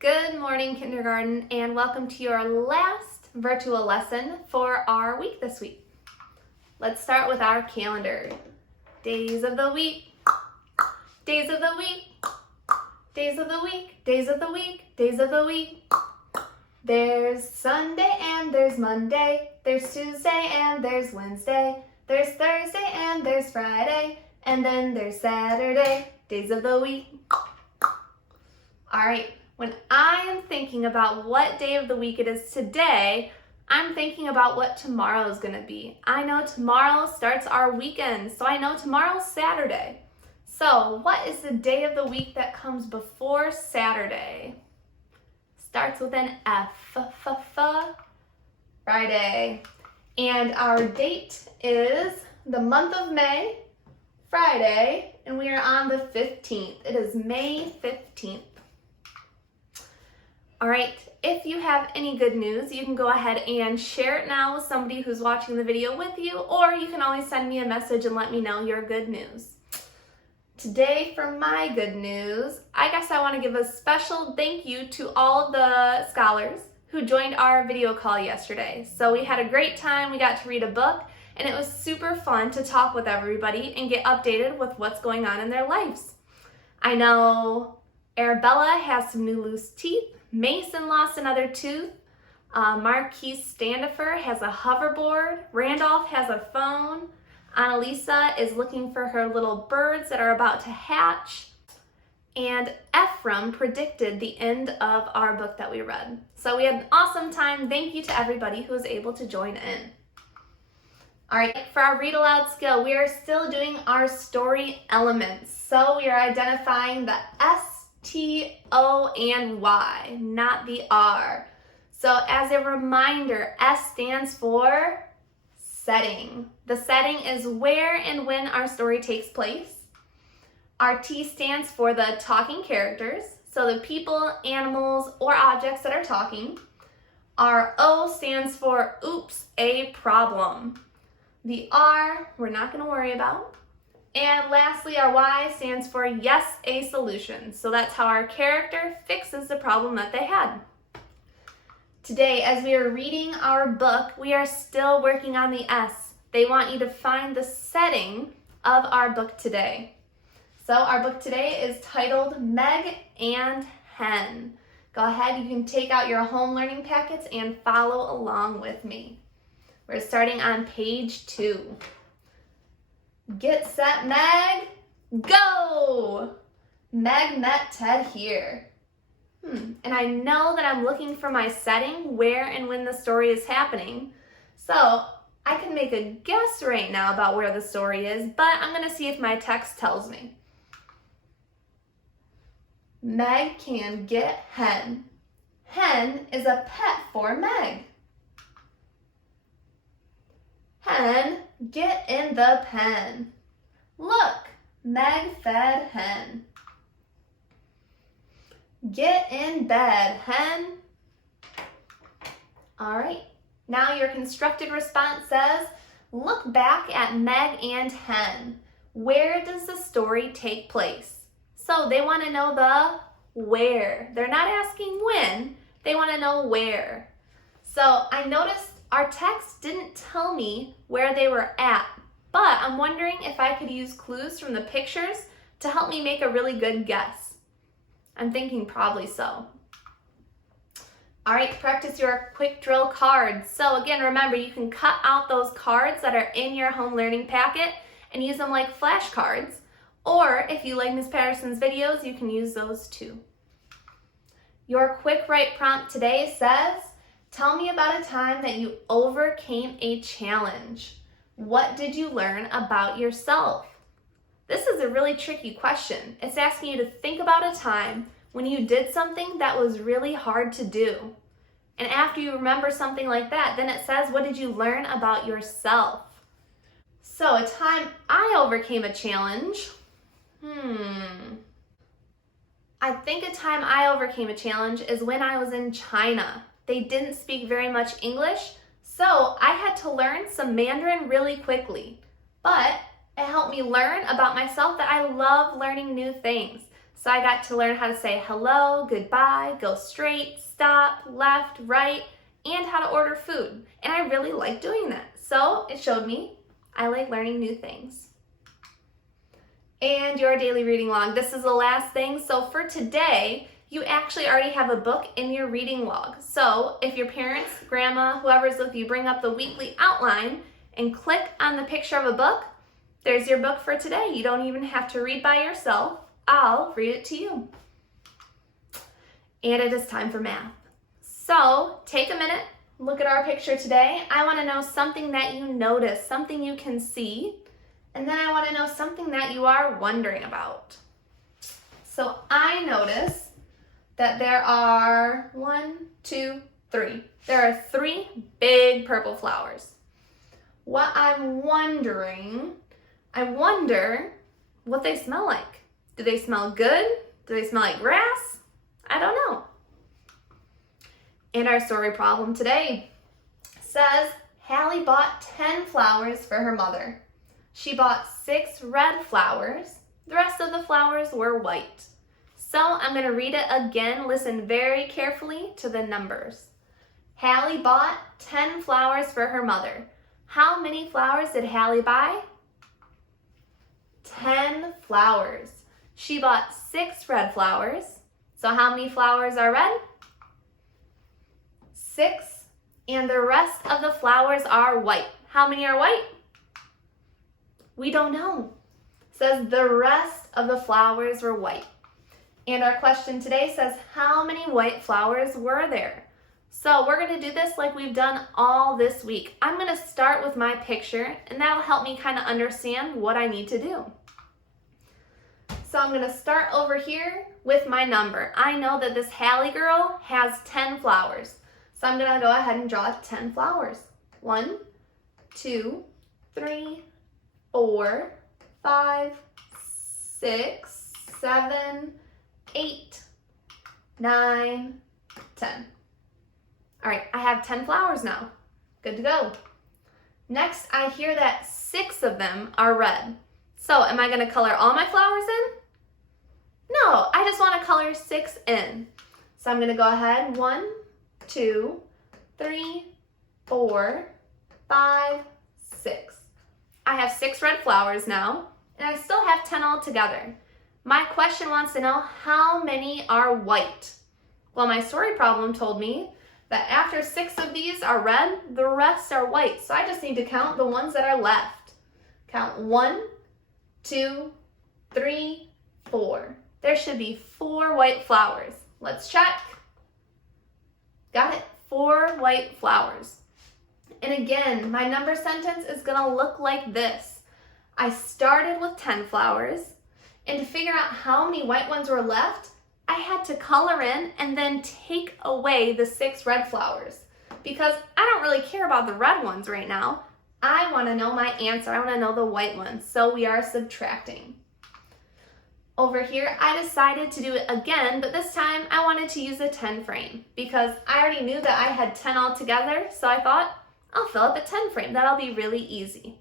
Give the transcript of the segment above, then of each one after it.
Good morning, kindergarten, and welcome to your last virtual lesson for our week this week. Let's start with our calendar. Days of the week, days of the week, days of the week, days of the week, days of the week. There's Sunday and there's Monday, there's Tuesday and there's Wednesday, there's Thursday and there's Friday, and then there's Saturday, days of the week. All right. When I am thinking about what day of the week it is today, I'm thinking about what tomorrow is going to be. I know tomorrow starts our weekend, so I know tomorrow's Saturday. So what is the day of the week that comes before Saturday? Starts with an F, Friday. And our date is the month of May, Friday, and we are on the 15th. It is May 15th. All right, if you have any good news, you can go ahead and share it now with somebody who's watching the video with you, or you can always send me a message and let me know your good news. Today, for my good news, I guess I want to give a special thank you to all of the scholars who joined our video call yesterday. So we had a great time, we got to read a book, and it was super fun to talk with everybody and get updated with what's going on in their lives. I know Arabella has some new loose teeth, Mason lost another tooth, Marquise Standifer has a hoverboard, Randolph has a phone, Annalisa is looking for her little birds that are about to hatch, and Ephraim predicted the end of our book that we read. So we had an awesome time. Thank you to everybody who was able to join in. All right, for our read aloud skill, we are still doing our story elements. So we are identifying the S, T, O, and Y, not the R. So as a reminder, S stands for setting. The setting is where and when our story takes place. Our T stands for the talking characters, so the people, animals, or objects that are talking. Our O stands for oops, a problem. The R, we're not going to worry about. And lastly, our Y stands for yes, a solution. So that's how our character fixes the problem that they had. Today, as we are reading our book, we are still working on the S. They want you to find the setting of our book today. So our book today is titled Meg and Hen. Go ahead, you can take out your home learning packets and follow along with me. We're starting on page 2. Get set, Meg, go! Meg met Ted here. And I know that I'm looking for my setting, where and when the story is happening. So I can make a guess right now about where the story is, but I'm going to see if my text tells me. Meg can get hen. Hen is a pet for Meg. Hen, get in the pen. Look, Meg fed hen. Get in bed, hen. All right, now your constructed response says, look back at Meg and hen. Where does the story take place? So they want to know the where. They're not asking when, they want to know where. So I noticed our text didn't tell me where they were at, but I'm wondering if I could use clues from the pictures to help me make a really good guess. I'm thinking probably so. All right, practice your quick drill cards. So again, remember, you can cut out those cards that are in your home learning packet and use them like flashcards, or if you like Ms. Patterson's videos, you can use those too. Your quick write prompt today says, tell me about a time that you overcame a challenge. What did you learn about yourself? This is a really tricky question. It's asking you to think about a time when you did something that was really hard to do. And after you remember something like that, then it says, what did you learn about yourself? So a time I overcame a challenge. I think a time I overcame a challenge is when I was in China. They didn't speak very much English, so I had to learn some Mandarin really quickly. But it helped me learn about myself that I love learning new things. So I got to learn how to say hello, goodbye, go straight, stop, left, right, and how to order food. And I really like doing that. So it showed me I like learning new things. And your daily reading log. This is the last thing. So for today, you actually already have a book in your reading log. So if your parents, grandma, whoever's with you, bring up the weekly outline and click on the picture of a book, there's your book for today. You don't even have to read by yourself. I'll read it to you. And it is time for math. So take a minute, look at our picture today. I want to know something that you notice, something you can see, and then I want to know something that you are wondering about. So I notice that there are 3. There are 3 big purple flowers. What I'm wondering, I wonder what they smell like. Do they smell good? Do they smell like grass? I don't know. And our story problem today says, Hallie bought 10 flowers for her mother. She bought 6 red flowers. The rest of the flowers were white. So I'm going to read it again. Listen very carefully to the numbers. Hallie bought 10 flowers for her mother. How many flowers did Hallie buy? 10 flowers. She bought 6 red flowers. So how many flowers are red? 6. And the rest of the flowers are white. How many are white? We don't know. It says the rest of the flowers were white. And our question today says, how many white flowers were there? So we're going to do this like we've done all this week. I'm going to start with my picture, and that'll help me kind of understand what I need to do. So I'm going to start over here with my number. I know that this Hallie girl has 10 flowers. So I'm going to go ahead and draw 10 flowers. 1, 2, 3, 4, 5, 6, 7, 8, 9, 10. All right, I have 10 flowers now. Good to go. Next, I hear that 6 of them are red. So am I going to color all my flowers in? No, I just want to color 6 in. So I'm going to go ahead, 1, 2, 3, 4, 5, 6. I have 6 red flowers now, and I still have 10 altogether. My question wants to know how many are white. Well, my story problem told me that after 6 of these are red, the rest are white. So I just need to count the ones that are left. Count 1, 2, 3, 4. There should be 4 white flowers. Let's check. Got it, 4 white flowers. And again, my number sentence is gonna look like this. I started with 10 flowers, and to figure out how many white ones were left, I had to color in and then take away the 6 red flowers because I don't really care about the red ones right now. I wanna know my answer. I wanna know the white ones. So we are subtracting. Over here, I decided to do it again, but this time I wanted to use a 10 frame because I already knew that I had 10 all together, so I thought I'll fill up a 10 frame. That'll be really easy.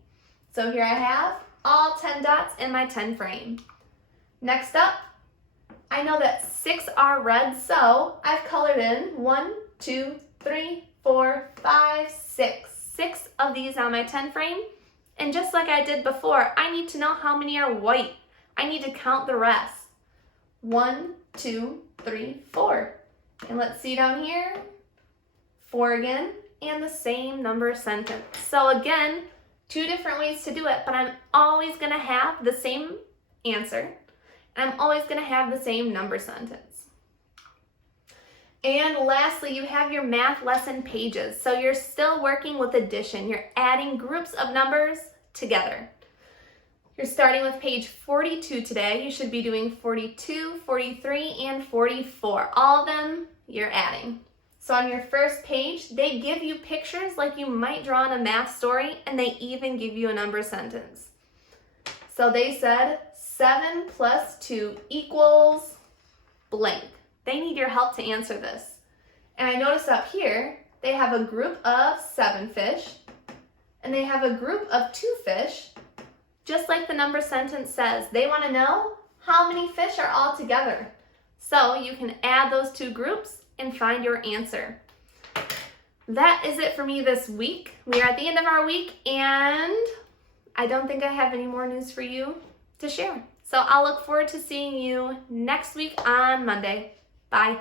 So here I have all 10 dots in my 10 frame. Next up, I know that 6 are red, so I've colored in 1, 2, 3, 4, 5, 6. 6 of these on my 10 frame. And just like I did before, I need to know how many are white. I need to count the rest. 1, 2, 3, 4. And let's see down here. 4 again, and the same number sentence. So again, 2 different ways to do it, but I'm always gonna have the same answer. And I'm always gonna have the same number sentence. And lastly, you have your math lesson pages. So you're still working with addition. You're adding groups of numbers together. You're starting with page 42 today. You should be doing 42, 43, and 44. All of them you're adding. So on your first page, they give you pictures like you might draw in a math story, and they even give you a number sentence. So they said 7 plus 2 equals blank. They need your help to answer this. And I notice up here, they have a group of 7 fish, and they have a group of 2 fish. Just like the number sentence says, they want to know how many fish are all together? So you can add those two groups and find your answer. That is it for me this week. We are at the end of our week, and I don't think I have any more news for you to share. So I'll look forward to seeing you next week on Monday. Bye.